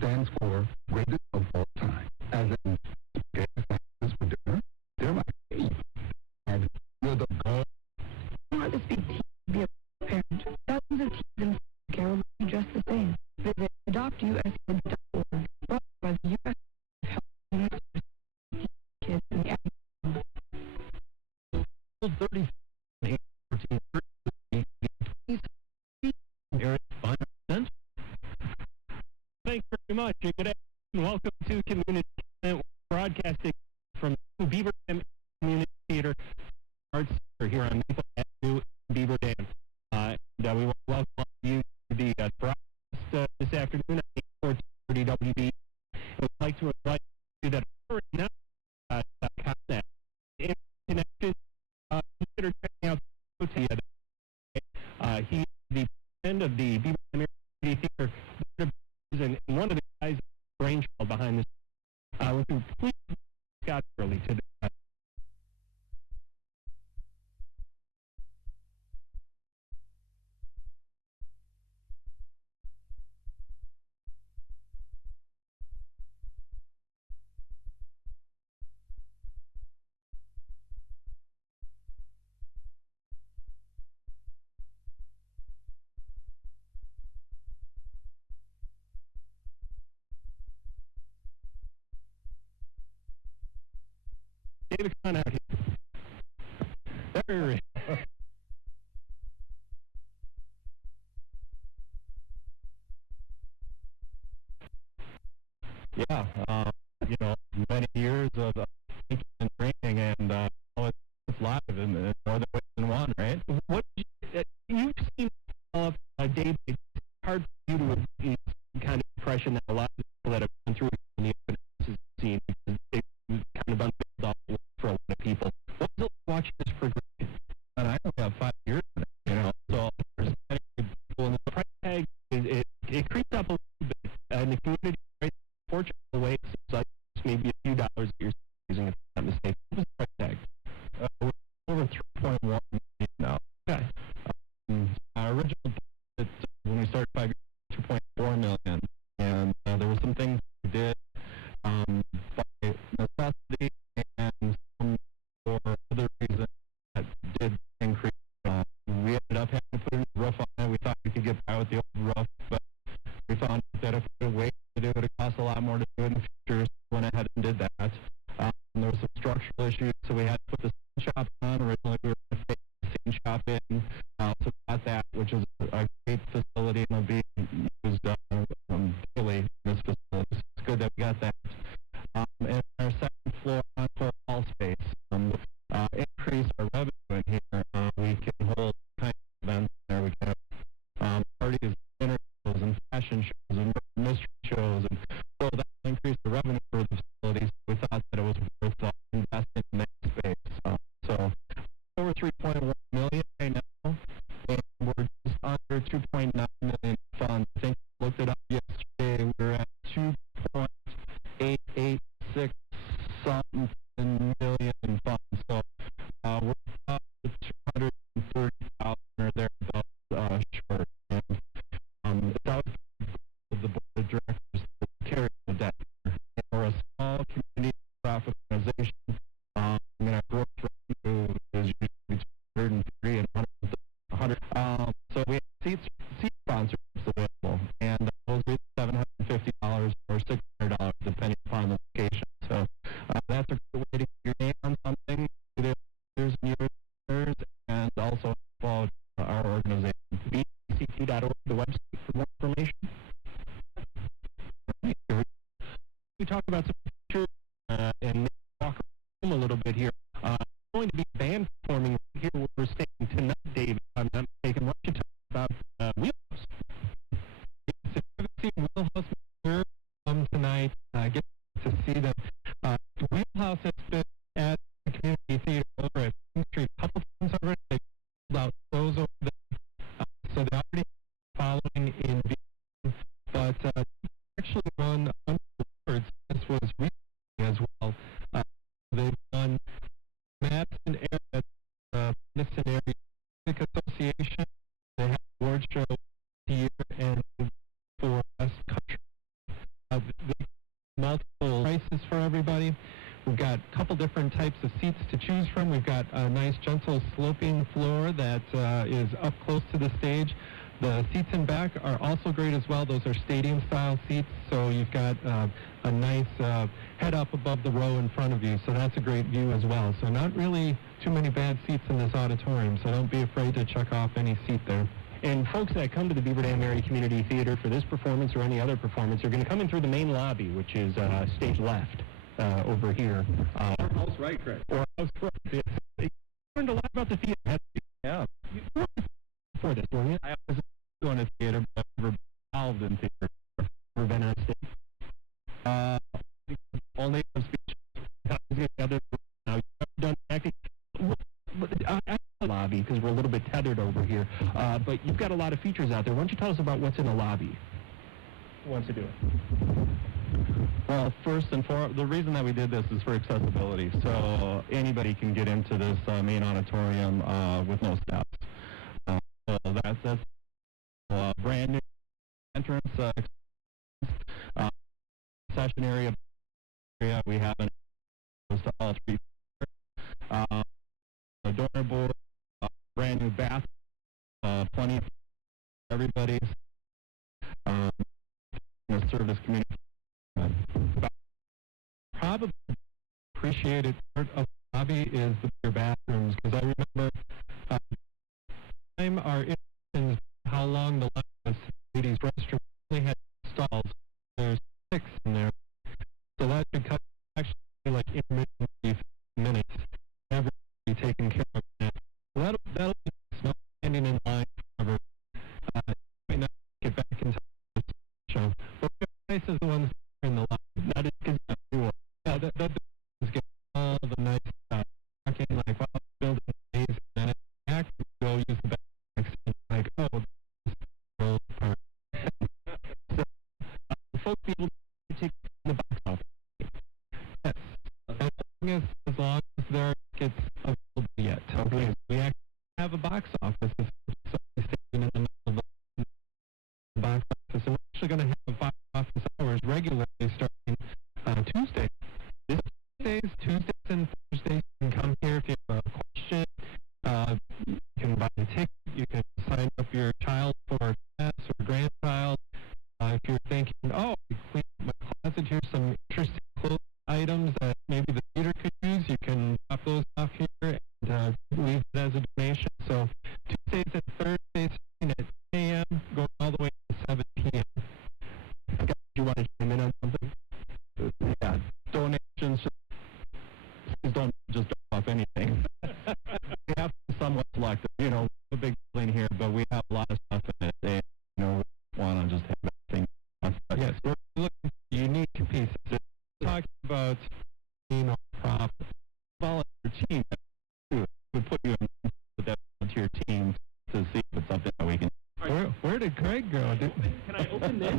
stands for greatest of all time. As in, spaghetti sandwiches for dinner, they're my favorite. And you're the girl. You want to speak to be a parent. Thousands of teens in care will be just the same. Visit adoptusa.org, brought by the U.S. Health and Kids in the 30 Area Fine Arts Center. Thanks very much, and good afternoon. Welcome to Community Broadcasting from Beaver Community Theater Arts Center here on Maple Avenue in Beaver Dam. And we want to welcome all of you to the broadcast this afternoon at 1430 WB. We'd like to invite you that are now contact in connection. Consider checking out he's the president of the Beaver Community Theater and one of the guys brainchild behind this. Would you please Scott Shirley to the David, come on out here. There. Yeah, many years of thinking and training, and it's live in more ways than one, right? What you've seen David, it's hard for you to get kind of impression that a lot of people that have gone through the evidence have seen, because it kind of unveiled all for a lot of people. What was it watching this progression? And I only have 5 years in it, so there's many people, and the price tag, it creeps up a little bit, and the community, right, fortunately, the way it seems like it's maybe a few dollars that you're using, if I'm not mistaken. What was the price tag? We're over $3.1 million now. Okay. Our original budget, when we started 5 years ago, $2.4 million, and there were some things we did by necessity and some for other reasons that did increase. We ended up having to put a new roof on it. We thought we could get by with the old roof, but we found that if we wait to do it, it cost a lot more to do it in the future, so we went ahead and did that. There were some structural issues, so we had to put the scene shop on. Originally, we were going to fit the scene shop in, so we got that, which is a great facility, and will be used daily in this facility. So it's good that we got that. And our second floor encore hall space increase our revenue in here. We can hold kind of events there. We can have parties, dinner shows, and fashion shows, and mystery shows, and so that will increase the revenue for the facilities. We thought that it was worth investing in that space. So over $3.1 million right now, and we're just under $2.9 million in funds. I think I looked it up yesterday. We're at 2.886 something million in funds. So we're about 230,000 or thereabouts short. And it's always the board of directors to carry the debt. We're a small community profit organization. Our growth revenue is usually between 103 and 100. So we have seat sponsorships available, and those are $750 or $600 depending upon the location. So that's a great way to get your name on something, either years and years, and also follow our organization, BDACT.org, the website for more information. We talk about some pictures and maybe walk around a little bit here. Going to be band performing right here where we're staying tonight, David, if I'm not mistaken. Why don't you talk about Wheelhouse? Yes, if you haven't seen Wheelhouse here tonight, get to see them. Wheelhouse has been at the community theater over at King Street a couple times already. They've pulled out shows over there, so they're already following in Beaver, but actually run under the words. This was recently as well. They've done Madison Area, Madison Area Music Association. They have award show here and for West Country. multiple prices for everybody. We've got a couple different types of seats to choose from. We've got a nice, gentle, sloping floor that is up close to the stage. The seats in back are also great as well. Those are stadium-style seats, so you've got a nice head up above the row in front of you, so that's a great view as well. So not really too many bad seats in this auditorium, so don't be afraid to check off any seat there. And folks that come to the Beaver Dam Area Community Theater for this performance or any other performance are going to come in through the main lobby, which is stage left over here. Or house right, Craig. Or house right. Yes. You learned a lot about the theater. Yeah. You were before this, weren't you? I was going to theater, but I've never been involved in theater. Never been on stage? Only on speech. Now, you've done acting. I lobby because we're a little bit tethered over here, but you've got a lot of features out there. Why don't you tell us about what's in the lobby? Who wants to do it? Well, first and foremost, the reason that we did this is for accessibility. So anybody can get into this main auditorium with no steps. So that's a brand new entrance session area. We have an to all three. A donor board, brand new bath, plenty of everybody's service community. Probably appreciated part of the lobby is the bigger bathrooms, because I remember our interactions, how long the line was to the ladies' restroom only had stalls. There's 6 in there, so that should cut actually like intermittently 15 minutes. Never be taken care of that. So that'll be small standing in line forever. Might not get back in time for the show. But nice as the ones in the line. Not as good as the new one. Yeah, that is getting all the nice talking like, wow, building amazing. And I actually go use the back like, oh, this is the world part. So, folks be able to take the box off. Yes. As long as there are tickets available yet. Okay. We actually have a box office. It's standing in the middle of the box office. And we're actually going to have a box office hours regularly starting Tuesday. Tuesdays and Thursdays. You can come here if you have a question. You can buy a ticket. You can sign up your child for a class or grandchild. If you're thinking, oh, I cleaned up my closet, here's some interesting clothes items that maybe the theater could use, you can drop those off here and leave it as a donation. So Tuesdays and Thursdays starting at 10 a.m. going all the way to 7 p.m. Do you want to chime in on something? Yeah, donations, please don't just drop off anything. We have to be somewhat selective. You know, we're a big building here, but we have a lot of stuff in it. And, you know, we want to just have everything. Yes, we're looking for unique pieces. Talking about profit. Volunteer team would put you in the volunteer team to see if it's something that we can. Where did Craig go? Can I open this? Is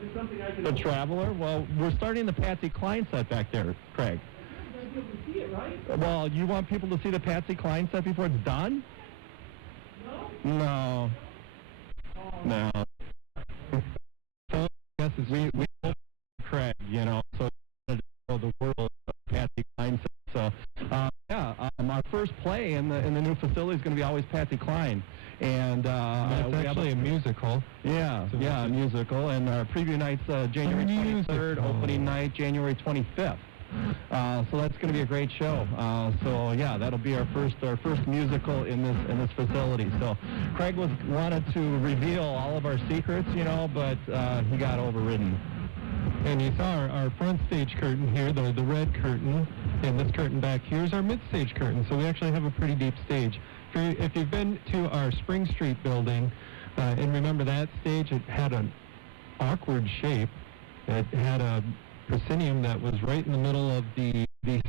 this something I can The Traveler? Well, we're starting the Patsy Cline set back there, Craig. You can see it, right? Well, you want people to see the Patsy Cline set before it's done? No. No. So, yes, we hope Craig, you know, so the world of Patsy Cline. So, our first play in the new facility is going to be always Patsy Cline, and that's actually a musical. Yeah, so a musical, and our preview night's January 23rd, opening night January 25th. So that's going to be a great show. So yeah, that'll be our first musical in this facility. So Craig wanted to reveal all of our secrets, you know, but he got overridden. And you saw our front stage curtain here, the red curtain, and this curtain back here is our mid-stage curtain. So we actually have a pretty deep stage. If you've been to our Spring Street building, and remember that stage, it had an awkward shape. It had a proscenium that was right in the middle of the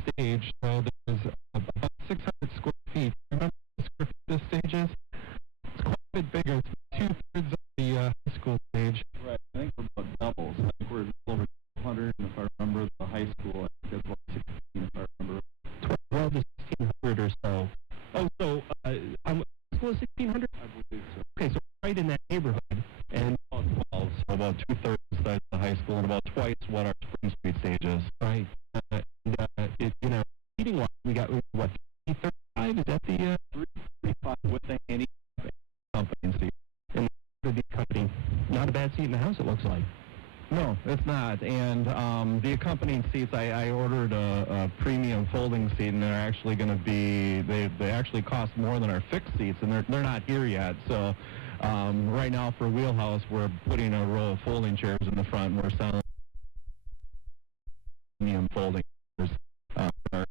stage, so there was about 600 square feet. Remember how square feet this stage is? It's quite a bit bigger. It's 2/3 of the high school stage. Right, I think we're about doubles. I think we're over 200, and if I remember the high school, I think it's about 16, if I remember. 12 to 1,600 or so. Oh, so school is 1,600? I believe so. Okay, so right in that neighborhood. And about 12, so about 2/3 the size of the high school, and about twice what our Spring Street stage is. Right. Heating wise, we got, what, 335? Is that the 335 with any company seat. and the company? Not a bad seat in the house, it looks like. No, it's not. And the accompanying seats, I ordered a premium folding seat, and they're actually going to be, they actually cost more than our fixed seats, and they're not here yet. So right now for Wheelhouse, we're putting a row of folding chairs in the front, and we're selling premium folding chairs for our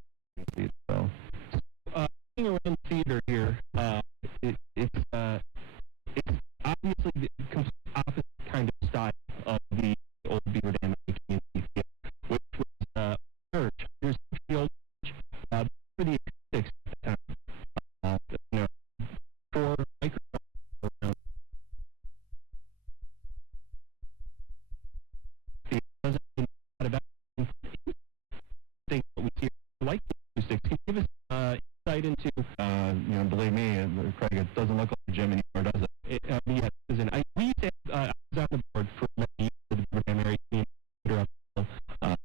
seats. So Being around the theater here, it's obviously the complete opposite kind of style of the old Beaver Dam community theater, which was church. There's the old church for the acoustics at the time. For microphones around. It doesn't mean a lot about things that we hear like the acoustics. Can you give us insight into believe me, Craig, it doesn't look like a gym anymore, does it? yeah, we used to have, I was on the board for many years for the Beaver Dam area community theater up until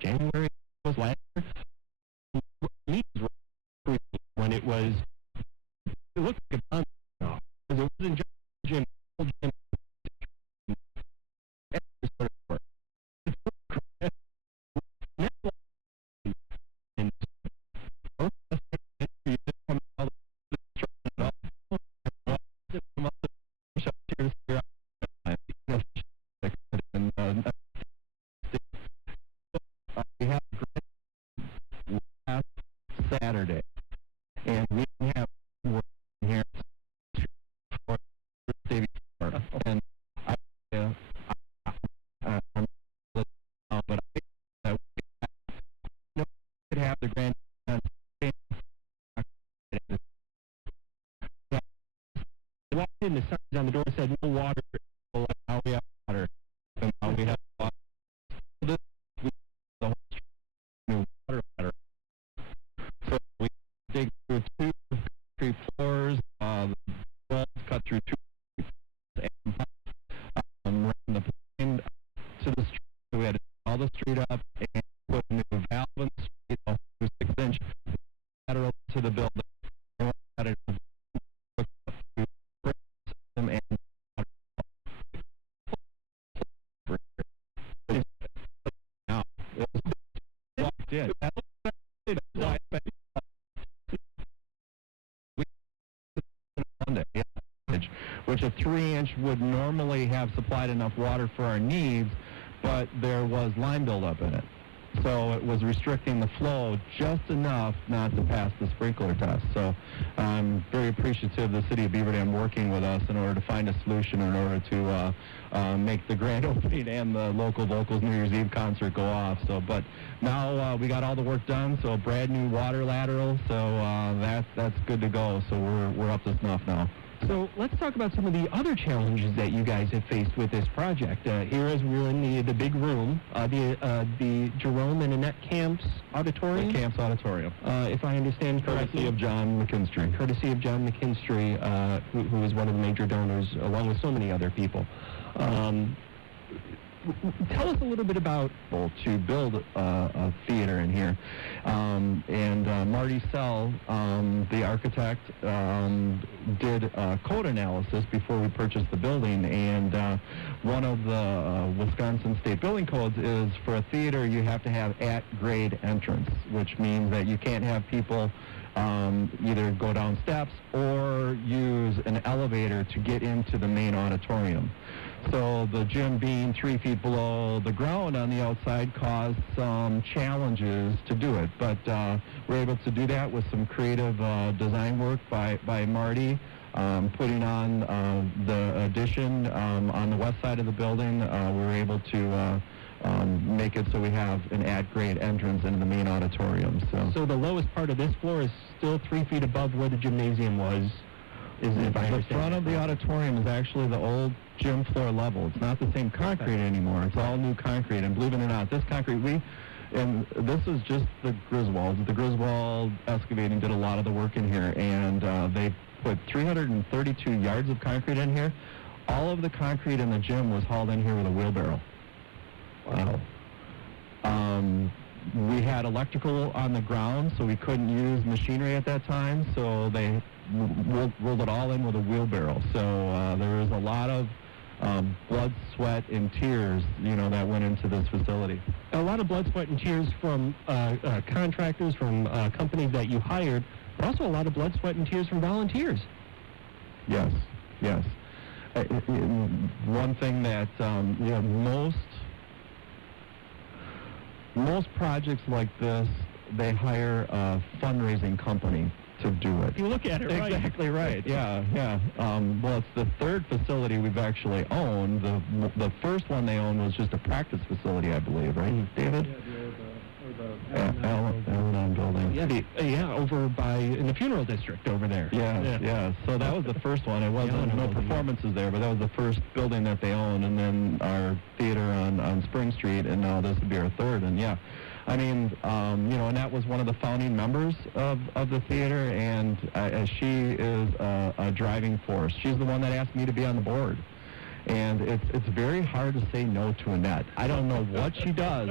January was last year. Meetings were when it looked like a bunch because it wasn't just a gym, full gym. Every sort of work. We have last Saturday, and we have work here for Davy Ford. And but I could have the grand I walked in, the signs on the door said no water. Well, now we have water, and now we have water. This week, the whole street, new water. So we dig through 2 concrete floors, the walls cut through 2 and ran the plane to the street. So we had to all the street up and put a new valve in the street, a 6-inch lateral to the building. And we had it which a 3-inch would normally have supplied enough water for our needs, but there was lime buildup in it. So it was restricting the flow just enough not to pass the sprinkler test. So I'm very appreciative of the city of Beaver Dam working with us in order to find a solution in order to make the grand opening and the local vocals New Year's Eve concert go off. So, but now we got all the work done. So a brand new water lateral. So that's good to go. So we're up to snuff now. So let's talk about some of the other challenges that you guys have faced with this project. Here, as we're in the big room, the Jerome and Annette Camps Auditorium. The Camps Auditorium. If I understand correctly. Courtesy of John McKinstry. Courtesy of John McKinstry, who is one of the major donors, along with so many other people. Tell us a little bit about to build a theater in here. And Marty Sell, the architect, did a code analysis before we purchased the building, and one of the Wisconsin state building codes is for a theater you have to have at-grade entrance, which means that you can't have people either go down steps or use an elevator to get into the main auditorium. So the gym being 3 feet below the ground on the outside caused some challenges to do it. But we're able to do that with some creative design work by Marty, putting on the addition on the west side of the building. We were able to make it so we have an at-grade entrance into the main auditorium. So the lowest part of this floor is still 3 feet above where the gymnasium was. The front of the auditorium is actually the old gym floor level. It's not the same concrete anymore. It's all new concrete. And believe it or not, this concrete, and this is just the Griswolds. The Griswold Excavating did a lot of the work in here, and they put 332 yards of concrete in here. All of the concrete in the gym was hauled in here with a wheelbarrow. had electrical on the ground, so we couldn't use machinery at that time, so they rolled it all in with a wheelbarrow. So there was a lot of blood, sweat, and tears, that went into this facility. A lot of blood, sweat, and tears from contractors, from companies that you hired, but also a lot of blood, sweat, and tears from volunteers. Yes. One thing that most projects like this, they hire a fundraising company to do it. If you look at it, right. Exactly right. Yeah. Well, it's the third facility we've actually owned. The first one they owned was just a practice facility, I believe, right, David? Yeah, the Al-Anon building. Yeah, over in the funeral district over there. Yeah. So that was the first one. It wasn't no performances there, but that was the first building that they owned, and then our theater on Spring Street, and now this would be our third. And yeah, I mean, and that was one of the founding members of the theater, and she is a driving force. She's the one that asked me to be on the board. And it's very hard to say no to Annette. I don't know what she does.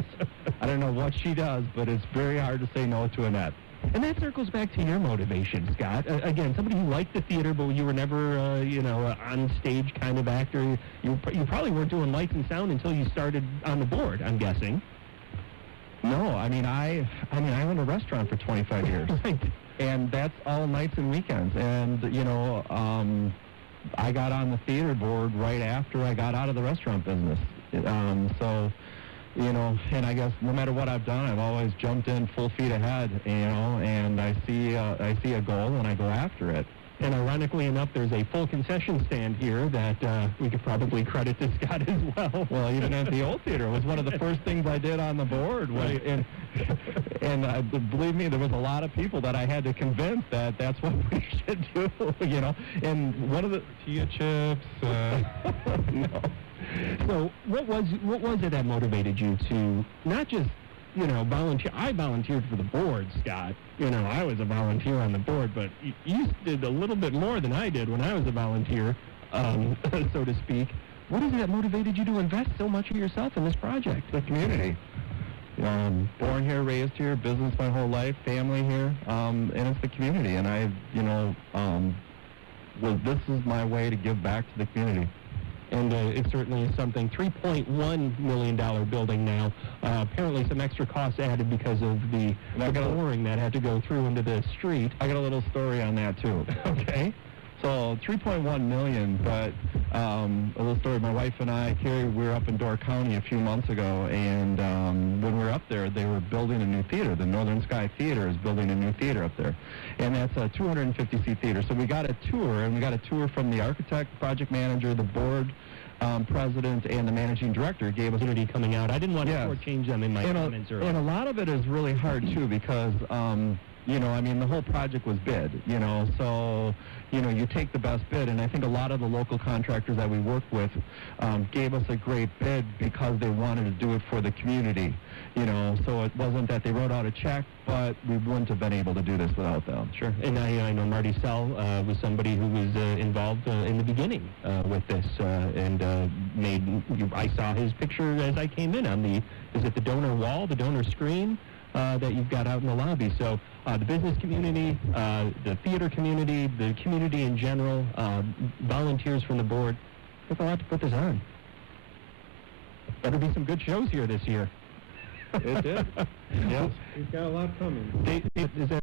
But it's very hard to say no to Annette. And that circles back to your motivation, Scott. Again, somebody who liked the theater, but you were never, on stage kind of actor. You probably weren't doing lights and sound until you started on the board, I'm guessing. No, I mean I owned a restaurant for 25 years. Right. And that's all nights and weekends. And I got on the theater board right after I got out of the restaurant business. And I guess no matter what I've done, I've always jumped in full feet ahead, and I see a goal and I go after it. And ironically enough, there's a full concession stand here that we could probably credit to Scott as well. Well, even at the old theater, it was one of the first things I did on the board. Right. And believe me, there was a lot of people that I had to convince that that's what we should do, And one of the tortilla chips. No. So what was it that motivated you to not just volunteer? I volunteered for the board, Scott. I was a volunteer on the board, but you did a little bit more than I did when I was a volunteer, so to speak. What is it that motivated you to invest so much of yourself in this project? The community. Born here, raised here, business my whole life, family here, and it's the community. And this is my way to give back to the community. And it certainly is something. $3.1 million building now. Apparently some extra costs added because of the boring that had to go through into the street. I got a little story on that, too. Okay. So $3.1 million, but a little story. My wife and I, Carrie, we were up in Door County a few months ago, and when we were up there, they were building a new theater. The Northern Sky Theater is building a new theater up there, and that's a 250-seat theater. So we got a tour, and we got a tour from the architect, project manager, the board president, and the managing director gave us Unity coming out. I didn't want to shortchange them in my comments earlier. And a lot of it is really hard, too, because, the whole project was bid, so, you take the best bid, and I think a lot of the local contractors that we work with gave us a great bid because they wanted to do it for the community, so it wasn't that they wrote out a check, but we wouldn't have been able to do this without them. Sure. And I know Marty Sell was somebody who was involved in the beginning with this, I saw his picture as I came in on is it the donor wall, the donor screen that you've got out in the lobby. So the business community, the theater community, the community in general, volunteers from the board, took a lot to put this on. Better be some good shows here this year. It did. Yes. We've got a lot coming. Is there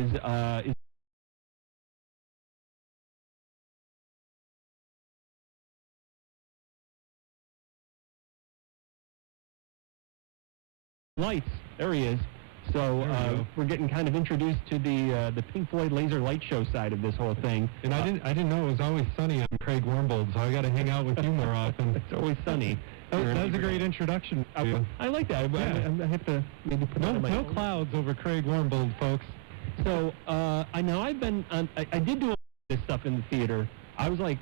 is lights. There he is. So we're getting kind of introduced to the Pink Floyd laser light show side of this whole thing. And I didn't know it was always sunny on Craig Wormbold, so I got to hang out with you more often. It's always sunny. That was a great introduction. I like that. I have to maybe put that on my no clouds over Craig Wormbold, folks. So I know I've been I did do this stuff in the theater. I was like,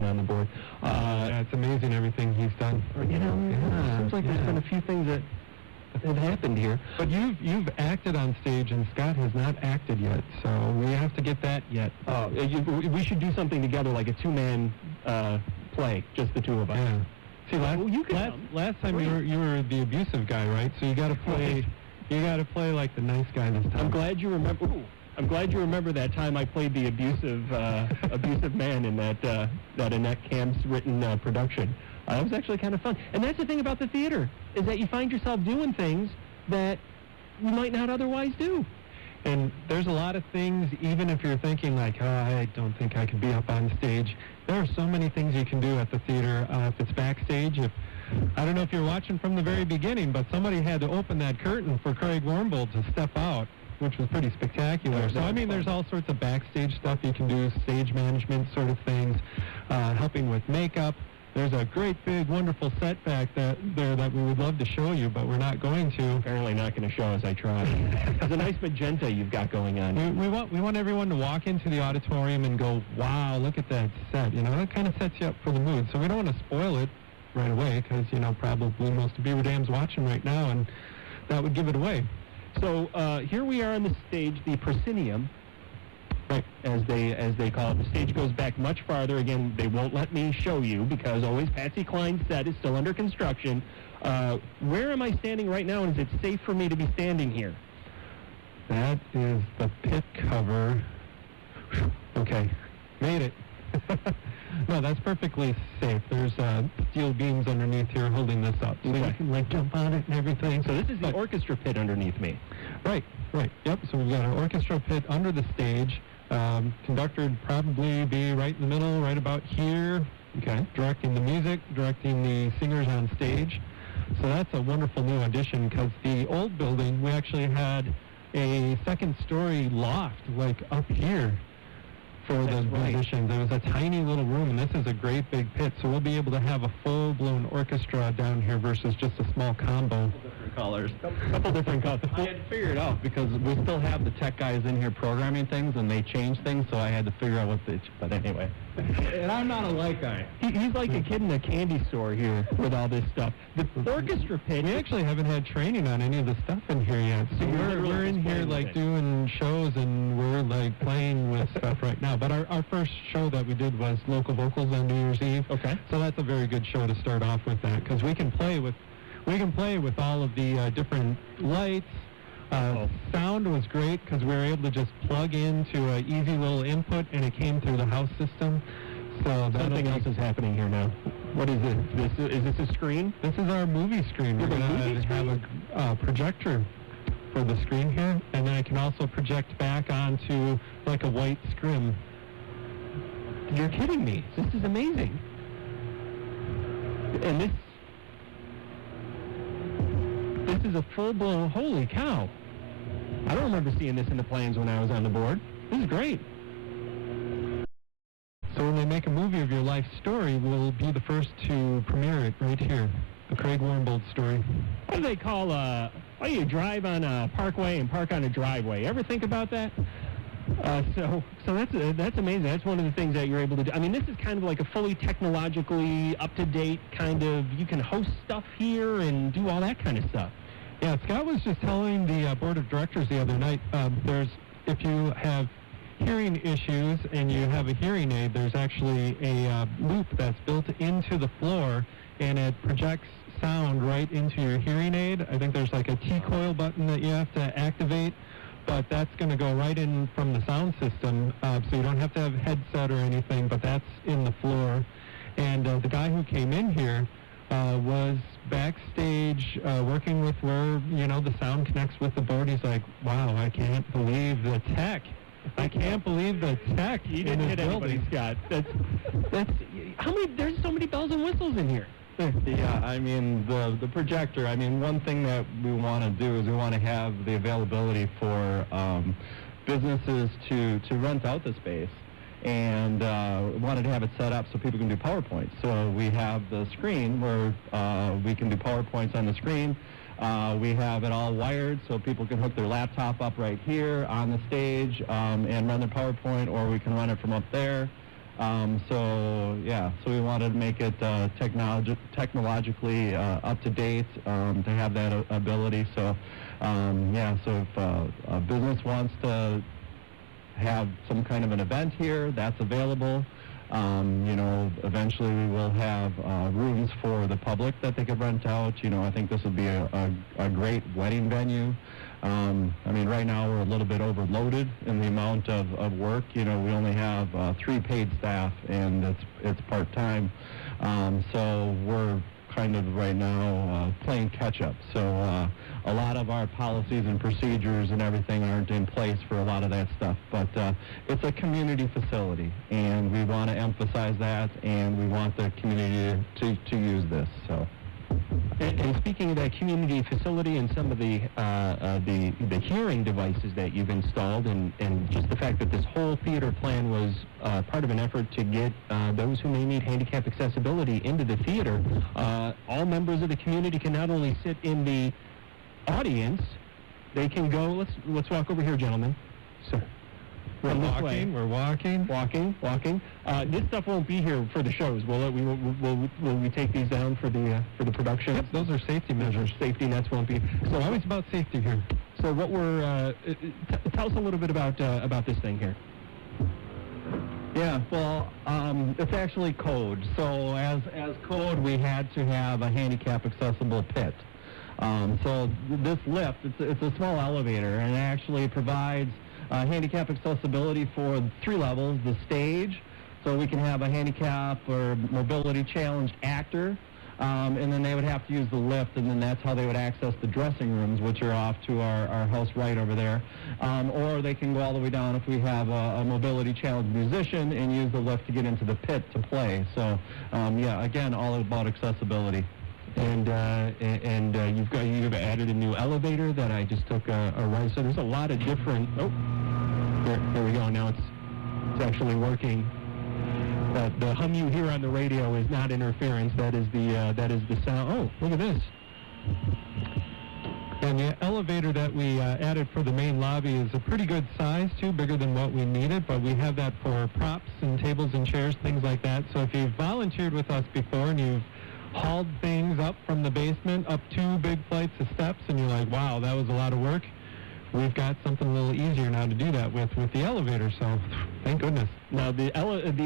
on the board. Yeah, it's amazing everything he's done. You know, seems like there's been a few things that have happened here. But you've acted on stage, and Scott has not acted yet, so we have to get that yet. We should do something together, like a two-man play, just the two of us. Yeah. See, last time Great. you were the abusive guy, right? So you got to play. You got to play like the nice guy this time. I'm glad you remember. I'm glad you remember that time I played the abusive man in that Annette Camp's written production. That was actually kind of fun. And that's the thing about the theater, is that you find yourself doing things that you might not otherwise do. And there's a lot of things, even if you're thinking like, oh, I don't think I could be up on stage. There are so many things you can do at the theater. If it's backstage, I don't know if you're watching from the very beginning, but somebody had to open that curtain for Craig Wormbold to step out, which was pretty spectacular. So, I mean, there's all sorts of backstage stuff you can do, stage management sort of things, helping with makeup. There's a great, big, wonderful set back there that we would love to show you, but we're not going to. Apparently not going to show as I try. There's a nice magenta you've got going on. We want everyone to walk into the auditorium and go, wow, look at that set. You know, that kind of sets you up for the mood. So we don't want to spoil it right away because, you know, probably most of Beaver Dam's watching right now, and that would give it away. So here we are on the stage, the proscenium, right, as they call it. The stage goes back much farther. Again, they won't let me show you because always Patsy Cline's set is still under construction. Where am I standing right now, and is it safe for me to be standing here? That is the pit cover. Okay, made it. No, that's perfectly safe. There's steel beams underneath here holding this up, so you can like jump on it and everything. So this is the orchestra pit underneath me. Right. Yep. So we've got an orchestra pit under the stage. Conductor would probably be right in the middle, right about here. Okay. Directing the music, directing the singers on stage. So that's a wonderful new addition because the old building, we actually had a second-story loft, like up here, for the musicians. There was a tiny little room, and this is a great big pit, so we'll be able to have a full-blown orchestra down here versus just a small combo. Colors. Couple different colors. I had to figure it out because we still have the tech guys in here programming things, and they change things, so I had to figure out but anyway. And I'm not a light guy. He's like a kid in a candy store here with all this stuff. The orchestra pit. We actually haven't had training on any of the stuff in here yet. So we're in here like doing shows, and we're like playing with stuff right now. But our first show that we did was local vocals on New Year's Eve. Okay. So that's a very good show to start off with that because we can play with all of the different lights. Sound was great because we were able to just plug into an easy little input, and it came through the house system. So something else is happening here now. What is this? Is this a screen? This is our movie screen. We're going to have a projector for the screen here, and then I can also project back onto like a white screen. You're kidding me. This is amazing. And this is a full-blown, holy cow. I don't remember seeing this in the plans when I was on the board. This is great. So when they make a movie of your life story, we'll be the first to premiere it right here. The Craig Wormbold story. Why do they call oh, you drive on a parkway and park on a driveway. Ever think about that? So that's amazing. That's one of the things that you're able to do. I mean, this is kind of like a fully technologically up-to-date kind of, you can host stuff here and do all that kind of stuff. Yeah, Scott was just telling the board of directors the other night, if you have hearing issues and you have a hearing aid, there's actually a loop that's built into the floor, and it projects sound right into your hearing aid. I think there's like a T-coil button that you have to activate, but that's going to go right in from the sound system, so you don't have to have a headset or anything, but that's in the floor. And the guy who came in here was backstage working with where, the sound connects with the board. He's like, wow, I can't believe the tech. I can't believe the tech You in didn't this hit anybody, building. Scott. That's there's so many bells and whistles in here. Yeah, I mean, the projector, I mean, one thing that we want to do is we want to have the availability for businesses to rent out the space, and wanted to have it set up so people can do PowerPoints. So we have the screen where we can do PowerPoints on the screen. We have it all wired so people can hook their laptop up right here on the stage and run their PowerPoint, or we can run it from up there. So we wanted to make it technologically up to date to have that ability. So so if a business wants to have some kind of an event here, that's available. Eventually we will have rooms for the public that they could rent out. I think this would be a great wedding venue. I mean, right now we're a little bit overloaded in the amount of work. We only have 3 paid staff, and it's part-time. So we're kind of right now playing catch-up. So a lot of our policies and procedures and everything aren't in place for a lot of that stuff. But it's a community facility, and we want to emphasize that, and we want the community to use this. So. And speaking of that community facility and some of the hearing devices that you've installed, and just the fact that this whole theater plan was part of an effort to get those who may need handicap accessibility into the theater, all members of the community can not only sit in the audience, they can go. Let's walk over here, gentlemen. Sir. We're walking. This stuff won't be here for the shows, will it? Will we take these down for the production? Yep, those are safety measures. Safety nets won't be. So always about safety here. So what tell us a little bit about this thing here. Yeah, well, it's actually code. So as code, we had to have a handicap accessible pit. So this lift, it's a small elevator, and it actually provides handicap accessibility for 3 levels. The stage, so we can have a handicap or mobility challenged actor, and then they would have to use the lift, and then that's how they would access the dressing rooms, which are off to our house right over there. Or they can go all the way down if we have a mobility challenged musician and use the lift to get into the pit to play. So again, all about accessibility. And you've added a new elevator that I just took a ride. So there's a lot of different. Oh, there we go. Now it's actually working. But the hum you hear on the radio is not interference. That is the sound. Oh, look at this. And the elevator that we added for the main lobby is a pretty good size, too, bigger than what we needed, but we have that for props and tables and chairs, things like that. So if you've volunteered with us before and you've hauled things up from the basement up 2 big flights of steps, and you're like, wow, that was a lot of work, we've got something a little easier now to do that with the elevator, so thank goodness. Now, the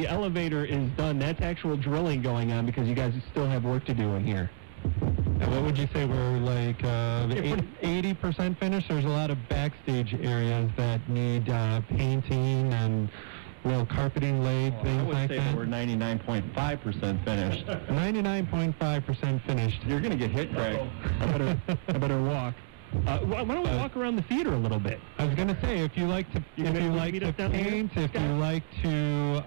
elevator is done. That's actual drilling going on because you guys still have work to do in here. And what would you say, we're like 80% finished? There's a lot of backstage areas that need painting and carpeting laid, things like that. I would say we're 99.5% finished. 99.5% finished. You're going to get hit, Craig. I better walk. Why don't we walk around the theater a little bit? I was going to say, if you like to paint, if you like to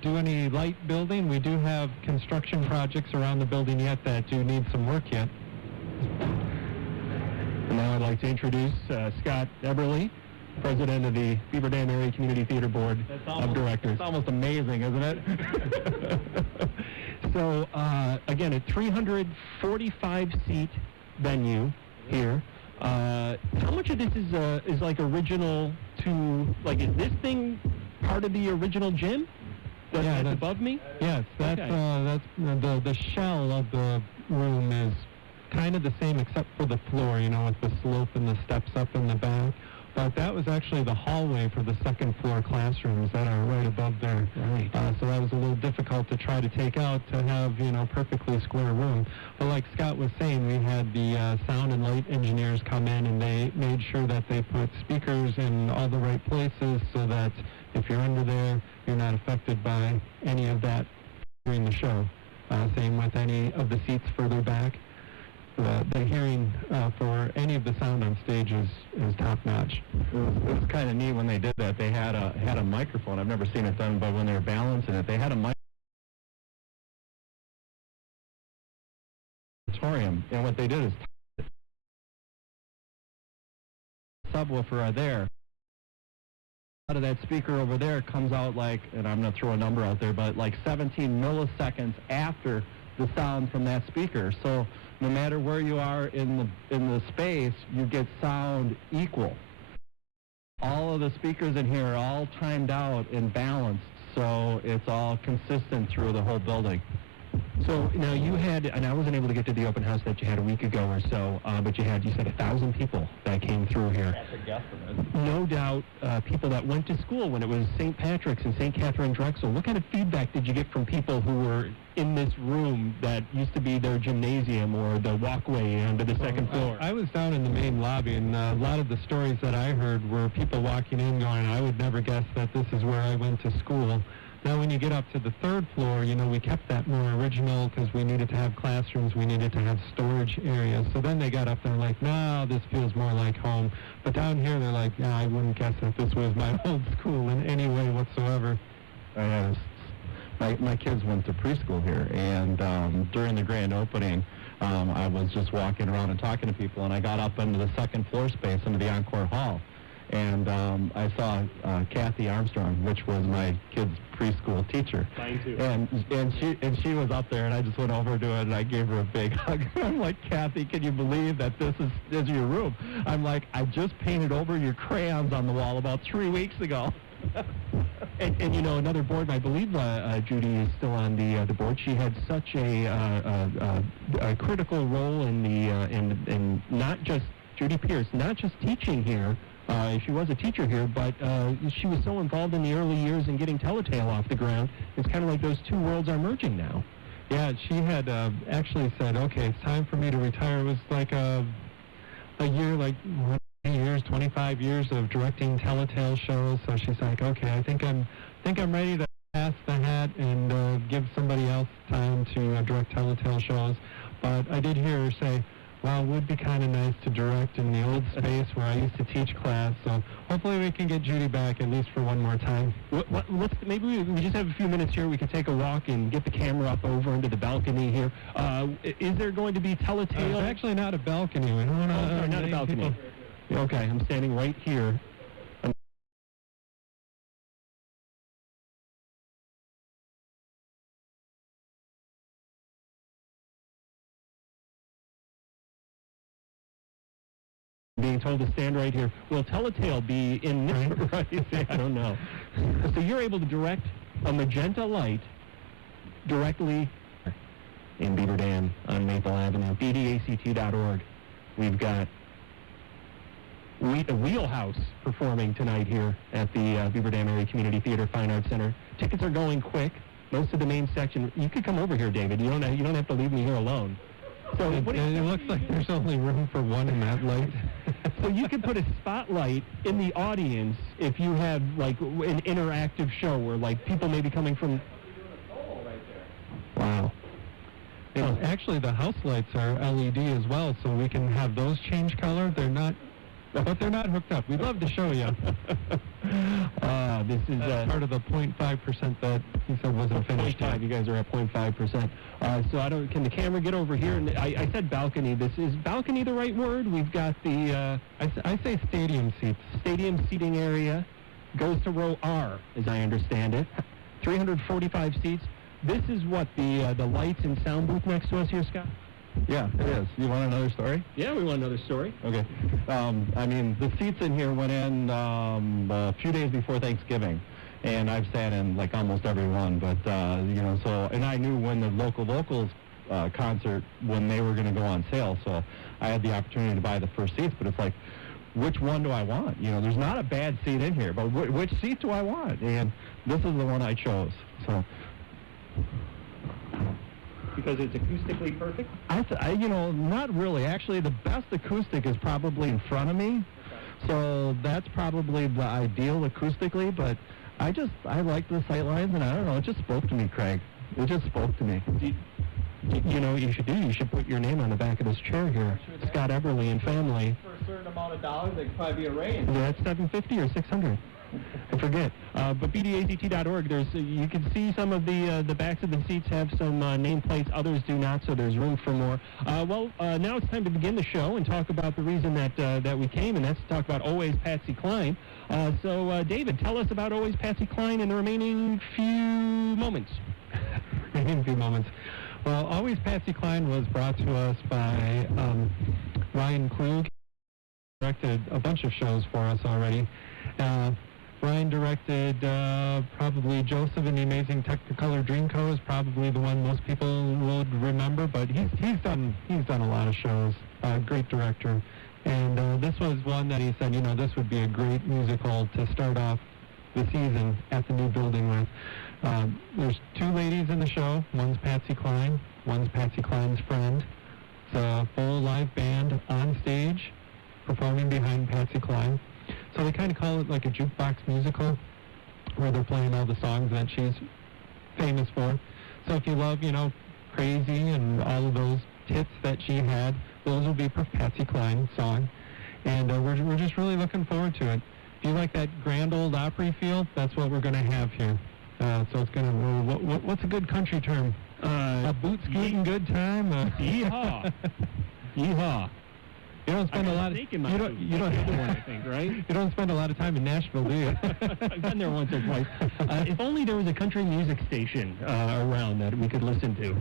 do any light building, we do have construction projects around the building yet that do need some work yet. And now I'd like to introduce Scott Eberly, President of the Beaver Dam Area Community Theater Board of Directors. It's almost amazing, isn't it? So, again, a 345-seat venue here. How much of this is like original to, like, is this thing part of the original gym that's above me? Yes, that's the shell of the room is kind of the same except for the floor, with the slope and the steps up in the back. But that was actually the hallway for the second floor classrooms that are right above there. Right. So that was a little difficult to try to take out to have, perfectly square room. But like Scott was saying, we had the sound and light engineers come in and they made sure that they put speakers in all the right places so that if you're under there, you're not affected by any of that during the show. Same with any of the seats further back. The hearing for any of the sound on stage is top-notch. It was kind of neat when they did that. They had a microphone. I've never seen it done, but when they were balancing it, they had a auditorium, and what they did is subwoofer are there. Out of that speaker over there comes out like, and I'm going to throw a number out there, but like 17 milliseconds after the sound from that speaker. So no matter where you are in the space, you get sound equal. All of the speakers in here are all timed out and balanced, so it's all consistent through the whole building. So now you had, and I wasn't able to get to the open house that you had a week ago or so, but you said 1,000 people that came through here. That's a guesstimate. No doubt people that went to school when it was St. Patrick's and St. Catherine Drexel. What kind of feedback did you get from people who were in this room that used to be their gymnasium or the walkway onto the second floor? I was down in the main lobby, and a lot of the stories that I heard were people walking in going, I would never guess that this is where I went to school. Now, when you get up to the third floor, we kept that more original because we needed to have classrooms, we needed to have storage areas. So then they got up there like, no, this feels more like home. But down here, they're like, yeah, I wouldn't guess that this was my old school in any way whatsoever. My kids went to preschool here, and during the grand opening, I was just walking around and talking to people, and I got up into the second floor space, into the Encore Hall. And I saw Kathy Armstrong, which was my kid's preschool teacher. Mine too. And she was up there, and I just went over to her and I gave her a big hug. I'm like, Kathy, can you believe that this is your room? I'm like, I just painted over your crayons on the wall about 3 weeks ago. And another board, I believe Judy is still on the board. She had such a critical role in not just Judy Pierce, not just teaching here. She was a teacher here, but she was so involved in the early years in getting Telltale off the ground. It's kind of like those two worlds are merging now. Yeah, she had actually said, okay, it's time for me to retire. It was like a year, like 20 years, 25 years of directing Telltale shows. So she's like, okay, I think I'm ready to pass the hat and give somebody else time to direct Telltale shows. But I did hear her say, well, it would be kind of nice to direct in the old space where I used to teach class, so hopefully we can get Judy back at least for one more time. Maybe we just have a few minutes here. We can take a walk and get the camera up over into the balcony here. Is there going to be Telltale? It's actually not a balcony. We don't want to... sorry, not a balcony. Okay, I'm standing right here. Being told to stand right here. Will Telltale be in this? Right? I don't know. So you're able to direct a magenta light directly in Beaver Dam on Maple Avenue. BDACT.org. We've got Wheelhouse performing tonight here at the Beaver Dam Area Community Theater Fine Arts Center. Tickets are going quick. Most of the main section. You could come over here, David. You don't have to leave me here alone. So it looks like there's only room for one in that light. So you could put a spotlight in the audience if you have like an interactive show where like people may be coming from. Wow. Actually, the house lights are LED as well, so we can have those change color. They're not hooked up. We'd love to show you. This is part of the 0.5% that he said wasn't finished. 0.5. You guys are at 0.5%. So can the camera get over here? And I said balcony. Is balcony the right word? We've got the I say stadium seats. Stadium seating area goes to row R, as I understand it. 345 seats. This is what the lights and sound booth next to us here, Scott. Yeah, it is. You want another story? Yeah, we want another story. Okay. I mean, the seats in here went in a few days before Thanksgiving, and I've sat in like almost every one. But you know, so and I knew when the locals concert when they were going to go on sale, so I had the opportunity to buy the first seats. But it's like, which one do I want? You know, there's not a bad seat in here, but which seat do I want? And this is the one I chose. So. Because it's acoustically perfect? You know, not really. Actually, the best acoustic is probably in front of me. So that's probably the ideal acoustically, but I like the sight lines, and I don't know, it just spoke to me, Craig. It just spoke to me. You know what you should do? You should put your name on the back of this chair here. Scott Eberly and family. For a certain amount of dollars, they could probably be arranged. Yeah, it's $750 or $600. I forget. But BDACT.org, you can see some of the backs of the seats have some nameplates. Others do not, so there's room for more. Now it's time to begin the show and talk about the reason that we came, and that's to talk about Always Patsy Cline. So, David, tell us about Always Patsy Cline in the remaining few moments. Well, Always Patsy Cline was brought to us by Ryan Klug. Directed a bunch of shows for us already. Ryan directed probably Joseph and the Amazing Technicolor Dreamcoat is probably the one most people would remember, but he's done a lot of shows. Great director, and this was one that he said, you know, this would be a great musical to start off the season at the new building with. There's two ladies in the show. One's Patsy Cline. One's Patsy Cline's friend. It's a full live band on stage performing behind Patsy Cline. So they kind of call it like a jukebox musical where they're playing all the songs that she's famous for. So if you love, you know, Crazy and all of those hits that she had, those will be Patsy Cline song. And we're just really looking forward to it. If you like that grand old Opry feel, that's what we're going to have here. So it's going to, what's a good country term? A boot scooting good time? Yeehaw. Yeehaw. You don't spend a lot of you don't have one, I think, right? You don't spend a lot of time in Nashville, do you? I've been there once or twice. If only there was a country music station around that we could listen to.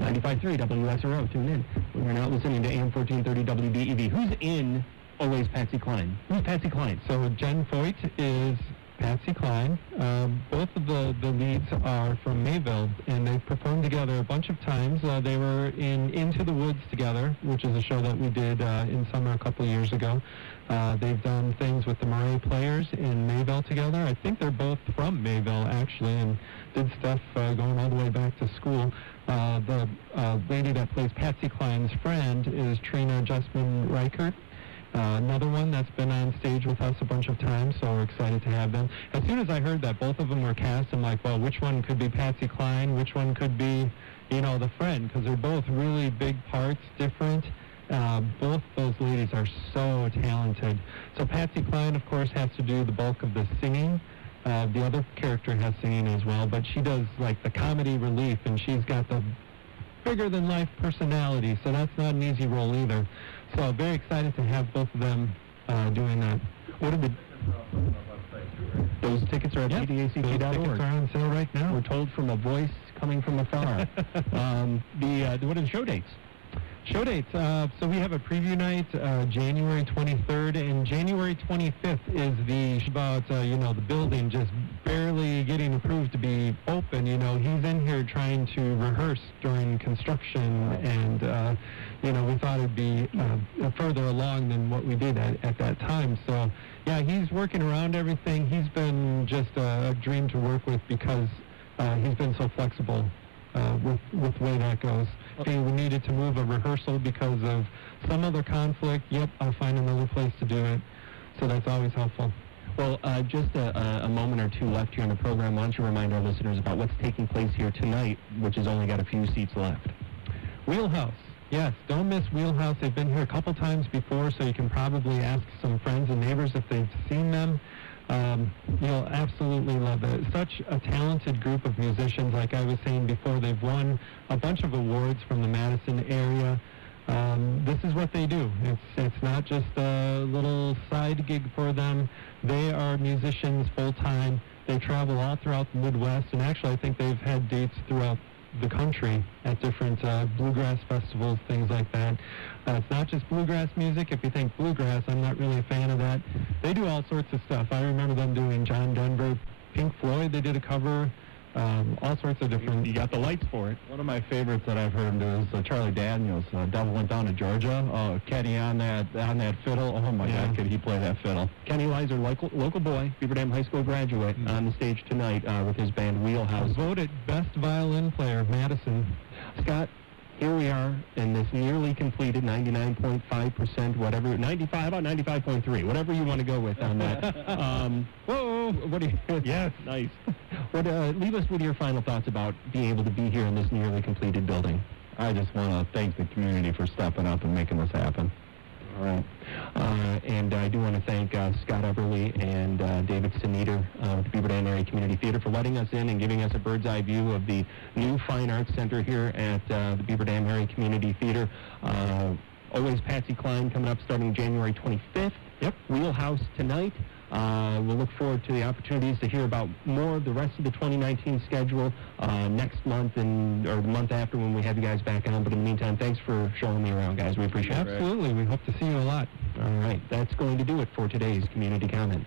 95.3 WSRO, tune in. We're now listening to AM 1430 WBEV. Who's in Always Patsy Cline? Who's Patsy Cline? So Jen Foyt is Patsy Cline. Both of the leads are from Mayville, and they've performed together a bunch of times. They were in Into the Woods together, which is a show that we did in summer a couple of years ago. They've done things with the Murray Players in Mayville together. I think they're both from Mayville, actually, and did stuff going all the way back to school. The lady that plays Patsy Cline's friend is Trina Justman Reichert. Another one that's been on stage with us a bunch of times, so we're excited to have them. As soon as I heard that both of them were cast, I'm like, well, which one could be Patsy Cline? Which one could be, you know, the friend? Because they're both really big parts, different. Both those ladies are so talented. So Patsy Cline, of course, has to do the bulk of the singing. The other character has singing as well, but she does, like, the comedy relief, and she's got the bigger-than-life personality, so that's not an easy role either. So very excited to have both of them doing that. What are those tickets are at BDACT.org. Those tickets are on sale right now. We're told from a voice coming from afar. What are the show dates? Show dates. So we have a preview night, January 23rd, and January 25th is about the building just barely getting approved to be open. You know, he's in here trying to rehearse during construction, and we thought it'd be further along than what we did at that time. So yeah, he's working around everything. He's been just a dream to work with because he's been so flexible with the way that goes. If we needed to move a rehearsal because of some other conflict, yep, I'll find another place to do it. So that's always helpful. Well, just a moment or two left here on the program. Why don't you remind our listeners about what's taking place here tonight, which has only got a few seats left? Wheelhouse. Yes, don't miss Wheelhouse. They've been here a couple times before, so you can probably ask some friends and neighbors if they've seen them. You'll absolutely love it. Such a talented group of musicians. Like I was saying before, they've won a bunch of awards from the Madison area. This is what they do. It's not just a little side gig for them. They are musicians full-time. They travel all throughout the Midwest, and actually I think they've had dates throughout the country at different bluegrass festivals, things like that. It's not just bluegrass music. If you think bluegrass, I'm not really a fan of that. They do all sorts of stuff. I remember them doing John Denver, Pink Floyd. They did a cover. All sorts of different... You got the lights for it. One of my favorites that I've heard is Charlie Daniels. Devil Went Down to Georgia. Oh, Kenny on that fiddle. Oh my God, could he play that fiddle? Kenny Lizer, local boy, Beaver Dam High School graduate, on the stage tonight with his band Wheelhouse. Voted best violin player, Madison. Scott, here we are in this nearly completed 99.5%, whatever, 95, how about 95.3, whatever you want to go with on that. Whoa, what do you... Yes. Nice. Leave us with your final thoughts about being able to be here in this nearly completed building. I just want to thank the community for stepping up and making this happen. All right. And I do want to thank Scott Eberly and David Sneeder with the Beaver Dam Area Community Theater for letting us in and giving us a bird's eye view of the new Fine Arts Center here at the Beaver Dam Area Community Theater. Always Patsy Cline coming up starting January 25th. Yep. Wheelhouse tonight. We'll look forward to the opportunities to hear about more of the rest of the 2019 schedule next month or the month after when we have you guys back on. But in the meantime, thanks for showing me around, guys. We appreciate it. Absolutely. We hope to see you a lot. All right. That's going to do it for today's Community Comment.